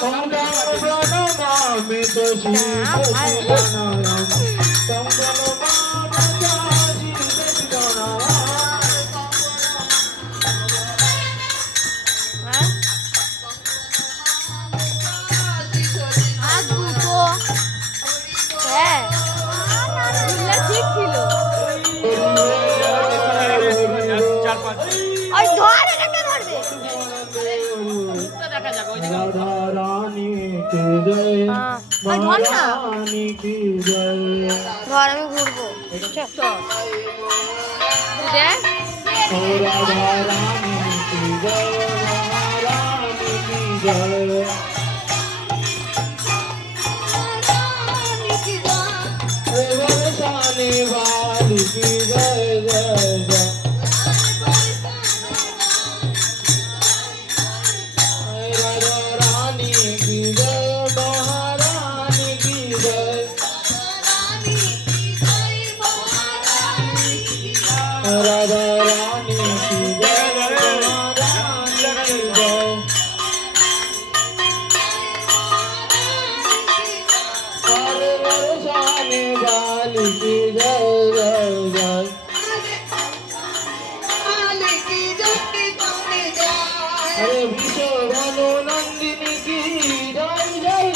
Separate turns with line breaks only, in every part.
তোমরা প্রণামে দোষী প্রণাম তোমরা কি জয়
ভবানী ঘুরবো
Nandini, Nandini, Nandini, Nandini,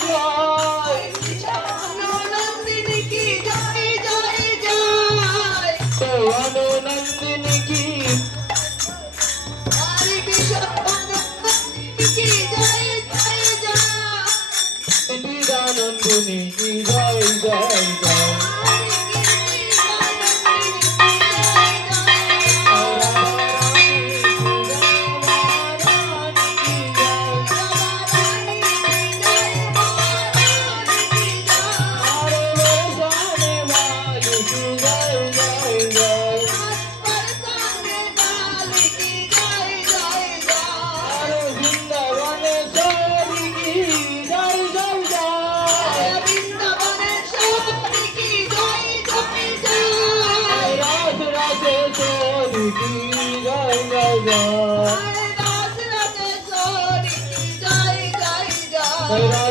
Say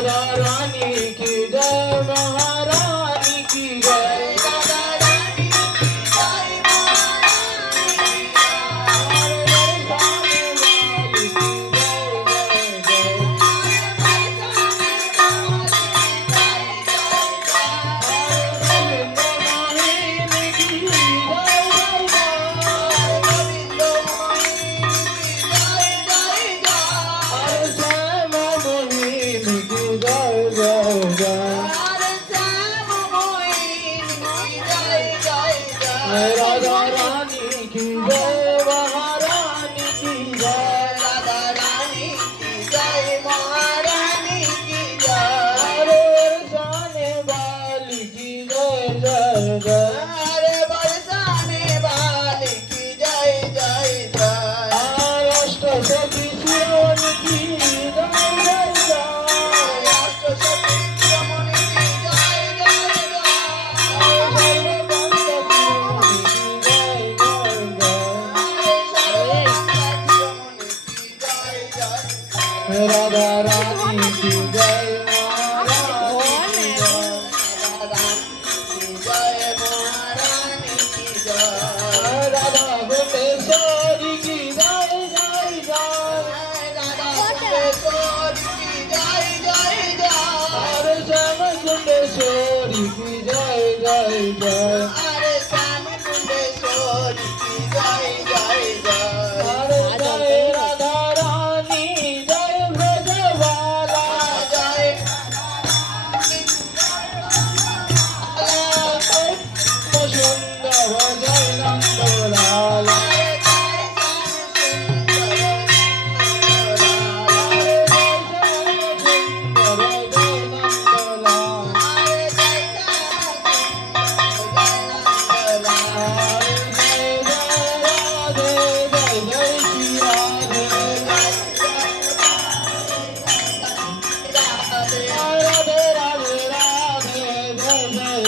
জয় জয় জয়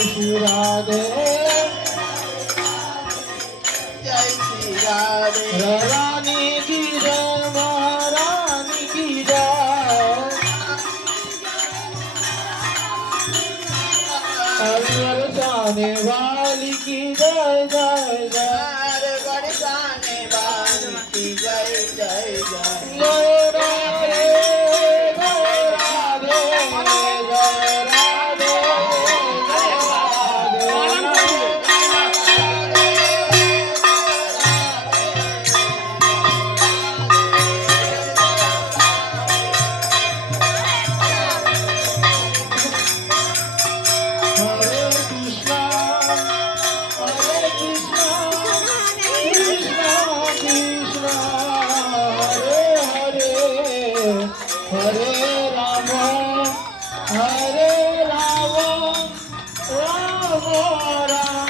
শ্রী রাধে
জয় শ্রী রাধে
রানী কি জয় মহারানী কি জয় জানে বালি কি জয় জয়
জয়। গড় জানে বালি কি জয় জয়
জয়। embora.